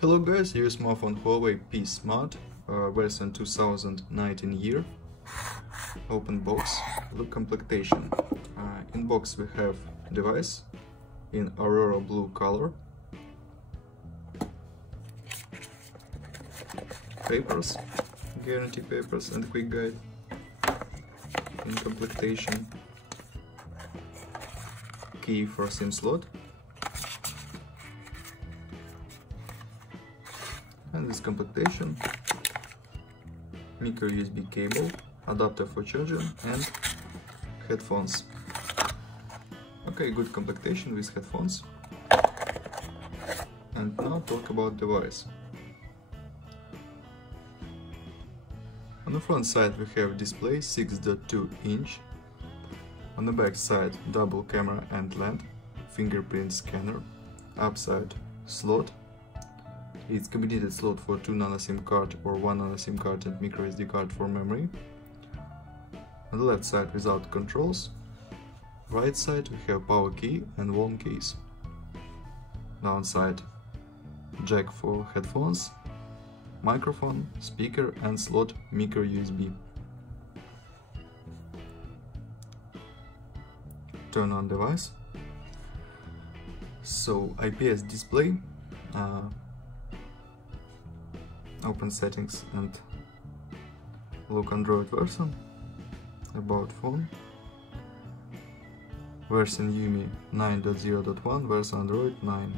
Hello guys, here's smartphone Huawei P Smart, version 2019 year. Open box, look complementation. In box we have device in Aurora blue color, papers, guarantee papers and quick guide in complementation, key for SIM slot, and this complementation, micro USB cable, adapter for charging and headphones. Okay, good complementation with headphones. And now talk about device. On the front side we have display 6.2 inch. On the back side double camera and lens, fingerprint scanner, upside slot. It's combined slot for 2 nano SIM card or 1 nano SIM card and micro SD card for memory. On the left side without controls. Right side we have power key and volume keys. Downside jack for headphones, microphone, speaker and slot micro USB. Turn on device. So IPS display. Open settings and look Android version, about phone, version UMI 9.0.1, version Android 9.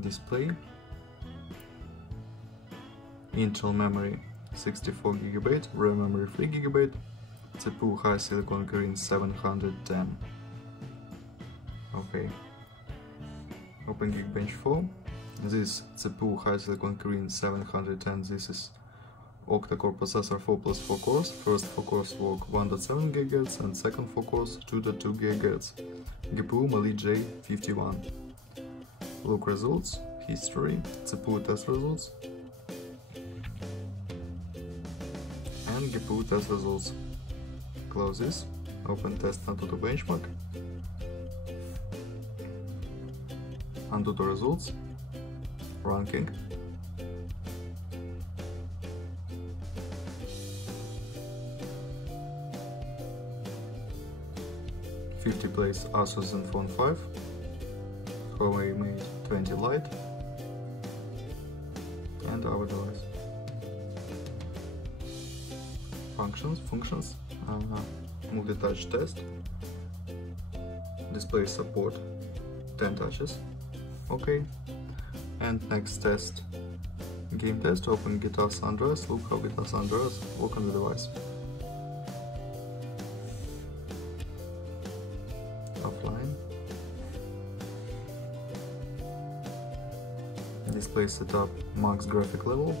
Display, internal memory 64GB, RAM memory 3GB, CPU high silicon green 710. Okay. Open Geekbench 4. This CPU high silicon green 710. This is octa-core processor 4+4 cores. First 4 cores work 1.7 GHz and second 4 cores 2.2 GHz. GPU Mali J51. Look results, history, CPU test results, and GPU test results. Close this. Open test Antutu benchmark. Undo the results, ranking, #50 place Asus Zenfone 5, Huawei Mate 20 Lite, and our device. Functions, multi-touch test, display support, 10 touches. Okay, and next test, game test. Open Guitar San Andreas, look how Guitar San Andreas work on the device. Offline, display setup, max graphic level,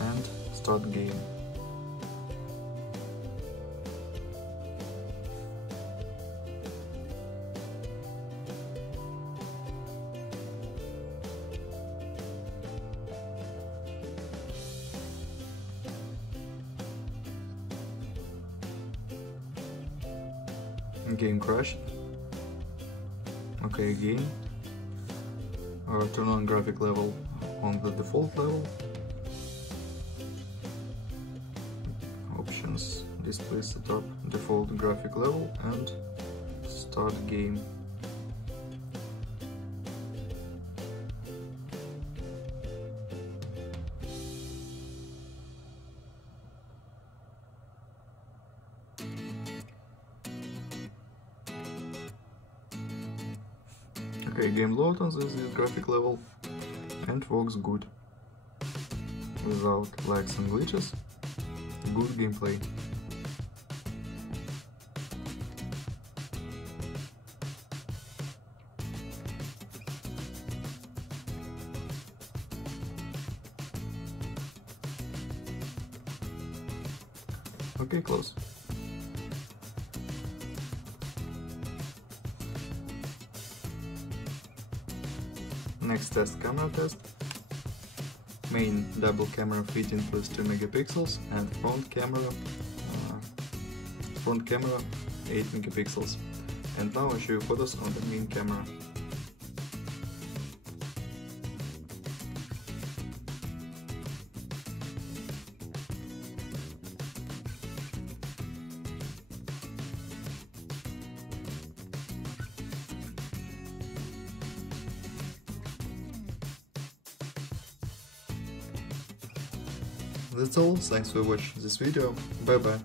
and start game. Game crashed. Okay, again. Turn on graphic level on the default level. Options, display setup, default graphic level, and start game. Okay, game load on this graphic level and works good, without lags and glitches. Good gameplay. Okay, close. Next test, camera test. Main double camera fitting plus 2 megapixels and front camera 8 megapixels. And now I'll show you photos on the main camera. That's all, thanks for watching this video, bye bye.